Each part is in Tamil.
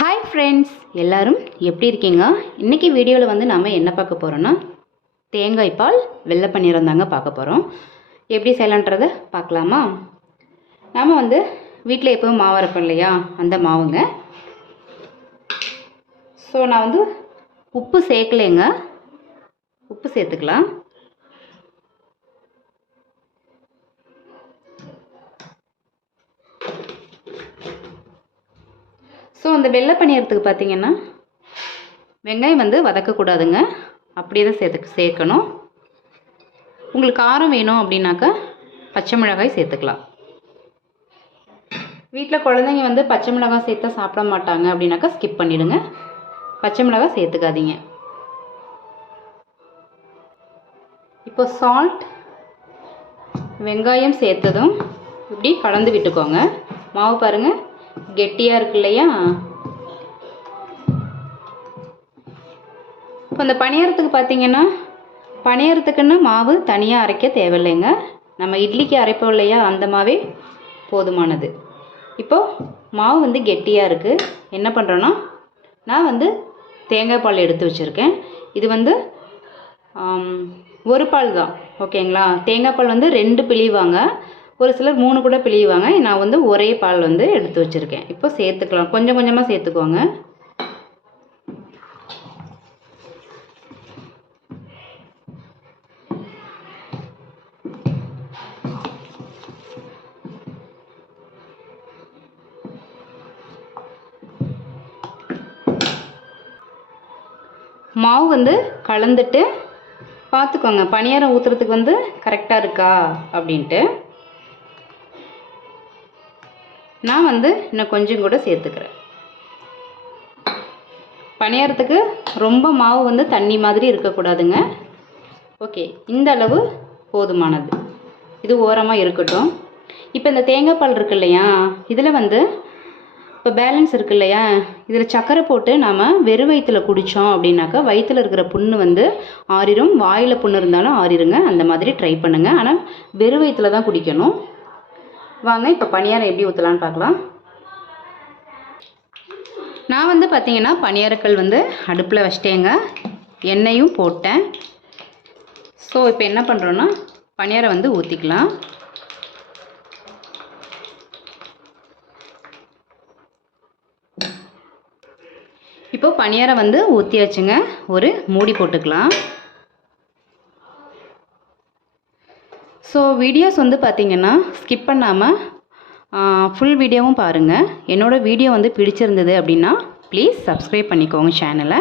ஹாய் ஃப்ரெண்ட்ஸ் எல்லாரும் எப்படி இருக்கீங்க? இன்றைக்கி வீடியோவில் வந்து நாம் என்ன பார்க்க போகிறோன்னா தேங்காய் பால் வெள்ளை பன்னீரம் தாங்க பார்க்க போகிறோம் எப்படி செய்யலான்றதை பார்க்கலாமா? நாம் வந்து வீட்டில் எப்போவும் மாவு அரைப்போம் இல்லையா? அந்த மாவுங்க. ஸோ நான் வந்து உப்பு சேர்க்கலைங்க. உப்பு சேர்த்துக்கலாம். இந்த வெள்ளை பணியாரத்துக்கு பார்த்தீங்கன்னா வெங்காயம் வந்து வதக்கக்கூடாதுங்க அப்படியே தான் சேர்த்து சேர்க்கணும். உங்களுக்கு காரம் வேணும் அப்படின்னாக்கா பச்சை மிளகாய் சேர்த்துக்கலாம். வீட்டில் குழந்தைங்க வந்து பச்சை மிளகாய் சேர்த்தா சாப்பிட மாட்டாங்க அப்படின்னாக்கா ஸ்கிப் பண்ணிவிடுங்க பச்சை மிளகாய் சேர்த்துக்காதீங்க. இப்போ சால்ட் வெங்காயம் சேர்த்ததும் இப்படி கலந்து விட்டுக்கோங்க. மாவு பாருங்கள் கெட்டியாக இருக்கு இல்லையா? இப்போ இந்த பணியாரத்துக்கு பார்த்தீங்கன்னா பணியாரத்துக்குன்னு மாவு தனியாக அரைக்க தேவையில்லைங்க. நம்ம இட்லிக்கு அரைப்போம் இல்லையா அந்த மாவே போதுமானது. இப்போது மாவு வந்து கெட்டியாக இருக்குது என்ன பண்ணுறோன்னா நான் வந்து தேங்காய் பால் எடுத்து வச்சுருக்கேன். இது வந்து ஒரு பால் தான் ஓகேங்களா? தேங்காய் பால் வந்து ரெண்டு பிழிவாங்க. ஒரு சிலர் மூணு கூட பிழிவாங்க. நான் வந்து ஒரே பால் வந்து எடுத்து வச்சுருக்கேன். இப்போ சேர்த்துக்கலாம். கொஞ்சம் கொஞ்சமாக சேர்த்துக்கோங்க. மாவு வந்து கலந்துட்டு பார்த்துக்கோங்க பணியாரம் ஊற்றுறதுக்கு வந்து கரெக்டாக இருக்கா? அப்படின்ட்டு. நான் வந்து இன்னும் கொஞ்சம் கூட சேர்த்துக்கிறேன். பணியாரத்துக்கு ரொம்ப மாவு வந்து தண்ணி மாதிரி இருக்கக்கூடாதுங்க. ஓகே இந்த அளவு போதுமானது. இது ஓரமாக இருக்கட்டும். இப்போ இந்த தேங்காய் பால் இருக்கு இல்லையா? இதில் வந்து இப்போ பேலன்ஸ் இருக்கு இல்லையா? இதில் சக்கரை போட்டு நாம் வெறும் வயிற்றில் குடித்தோம் அப்படின்னாக்கா வயிற்றில் இருக்கிற புண்ணு வந்து ஆறிரும். வாயில் புண்ணு இருந்தாலும் ஆறிருங்க. அந்த மாதிரி ட்ரை பண்ணுங்கள் ஆனால் வெறும் வயிற்றில் தான் குடிக்கணும். வாங்க இப்போ பணியாரம் எப்படி ஊற்றலான்னு பார்க்கலாம். நான் வந்து பார்த்தீங்கன்னா பணியாரக்கல் வந்து அடுப்பில் வச்சிட்டேங்க. எண்ணெயும் போட்டேன். ஸோ இப்போ என்ன பண்ணுறோன்னா பணியாரம் வந்து ஊற்றிக்கலாம் இப்போ பணியாரம் வந்து ஊற்றி வச்சுங்க. ஒரு மூடி போட்டுக்கலாம். ஸோ வீடியோஸ் வந்து பார்த்தீங்கன்னா ஸ்கிப் பண்ணாமல் ஃபுல் வீடியோவும் பாருங்கள் என்னோடய வீடியோ வந்து பிடிச்சிருந்தது அப்படின்னா ப்ளீஸ் சப்ஸ்கிரைப் பண்ணிக்கோங்க சேனலை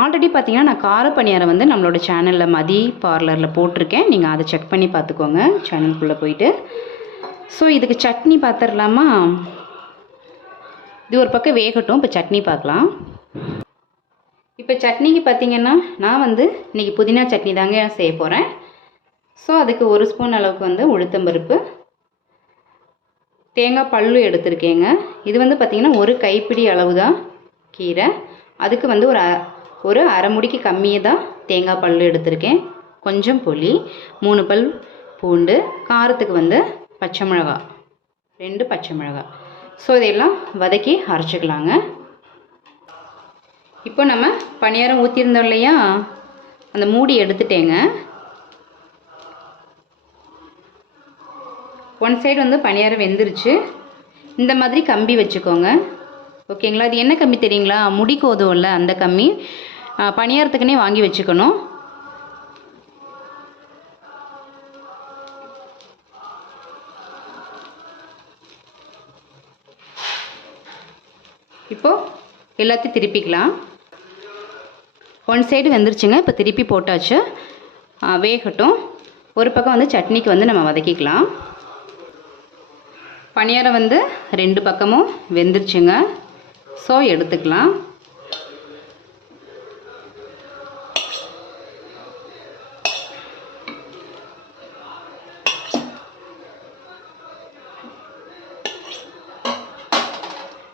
ஆல்ரெடி பார்த்திங்கன்னா நான் கார பணியாரம் வந்து நம்மளோட சேனலில் மதி பார்லரில் போட்டிருக்கேன். நீங்கள் அதை செக் பண்ணி பார்த்துக்கோங்க சேனலுக்குள்ளே போயிட்டு. ஸோ இதுக்கு சட்னி பார்த்துடலாமா இது ஒரு பக்கம் வேகட்டும். இப்போ சட்னி பார்க்கலாம். இப்போ சட்னிக்கு பார்த்தீங்கன்னா நான் வந்து இன்றைக்கி புதினா சட்னி தாங்க செய்ய போகிறேன் ஸோ அதுக்கு ஒரு ஸ்பூன் அளவுக்கு வந்து உளுத்தம்பருப்பு தேங்காய் பல்லு எடுத்திருக்கேங்க. இது வந்து பார்த்திங்கன்னா ஒரு கைப்பிடி அளவு தான் கீரை. அதுக்கு வந்து ஒரு ஒரு அரை முடிக்கு தான் தேங்காய் பல்லு எடுத்திருக்கேன். கொஞ்சம் புளி மூணு பல் பூண்டு காரத்துக்கு வந்து பச்சை மிளகாய் ரெண்டு பச்சை மிளகாய். ஸோ இதையெல்லாம் வதக்கி அரைச்சிக்கலாங்க. இப்போ நம்ம பணியாரம் ஊற்றிருந்தோம் இல்லையா? அந்த மூடி எடுத்துட்டேங்க. ஒன் சைடு வந்து பணியாரம் வெந்துருச்சு. இந்த மாதிரி கம்பி வச்சுக்கோங்க. ஓகேங்களா அது என்ன கம்பி தெரியுங்களா? முடி கோதும்ல அந்த கம்பி. பணியாரத்துக்குன்னே வாங்கி வச்சுக்கணும். இப்போது எல்லாத்தையும் திருப்பிக்கலாம். ஒன் சைடு வெந்துருச்சுங்க இப்போ திருப்பி போட்டாச்சு. வேகட்டும். ஒரு பக்கம் வந்து சட்னிக்கு வந்து நம்ம வதக்கிக்கலாம். பணியாரம் வந்து ரெண்டு பக்கமும் வெந்துருச்சுங்க. ஸோ எடுத்துக்கலாம்.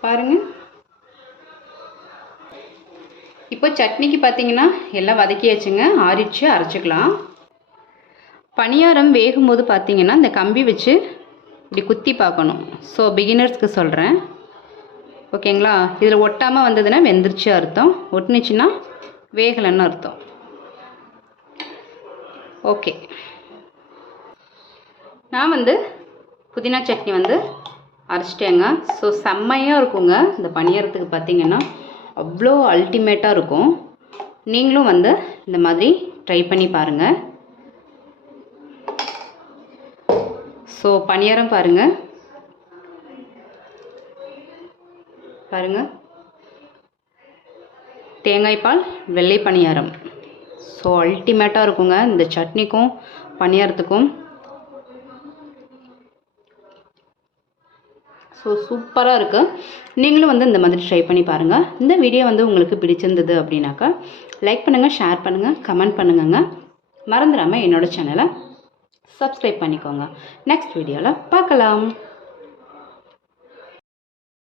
பாருங்கள் இப்போ சட்னிக்கு பார்த்தீங்கன்னா எல்லாம் வதக்கியாச்சுங்க. ஆறிச்சு அரைச்சிக்கலாம். பணியாரம் வேகும்போது பார்த்தீங்கன்னா இந்த கம்பி வச்சு இப்படி குத்தி பார்க்கணும். ஸோ பிகினர்ஸ்க்கு சொல்கிறேன் ஓகேங்களா? இதில் ஒட்டாமல் வந்ததுன்னா வெந்துருச்சு அர்த்தம். ஒட்டுனுச்சுன்னா வேகலைன்னு அர்த்தம். ஓகே. நான் வந்து புதினா சட்னி வந்து அரைச்சிட்டேங்க. ஸோ செம்மையாக இருக்குங்க. இந்த பணியாரத்துக்கு பார்த்தீங்கன்னா. அவ்வளோ அல்டிமேட்டாக இருக்கும். நீங்களும் வந்து இந்த மாதிரி ட்ரை பண்ணி பாருங்கள் ஸோ பணியாரம் பாருங்கள் பாருங்கள் தேங்காய் பால் வெள்ளை பணியாரம். ஸோ அல்டிமேட்டாக இருக்குங்க. இந்த சட்னிக்கும் பணியாரத்துக்கும் ஸோ சூப்பராக இருக்குது நீங்களும் வந்து இந்த மாதிரி ட்ரை பண்ணி பாருங்கள் இந்த வீடியோ வந்து உங்களுக்கு பிடிச்சிருந்தது அப்படின்னாக்கா லைக் பண்ணுங்கள் ஷேர் பண்ணுங்கள் கமெண்ட் பண்ணுங்கங்க. மறந்துடாமல் என்னோடய சேனலை சப்ஸ்கிரைப் பண்ணிக்கோங்க. நெக்ஸ்ட் வீடியோவில் பார்க்கலாம்.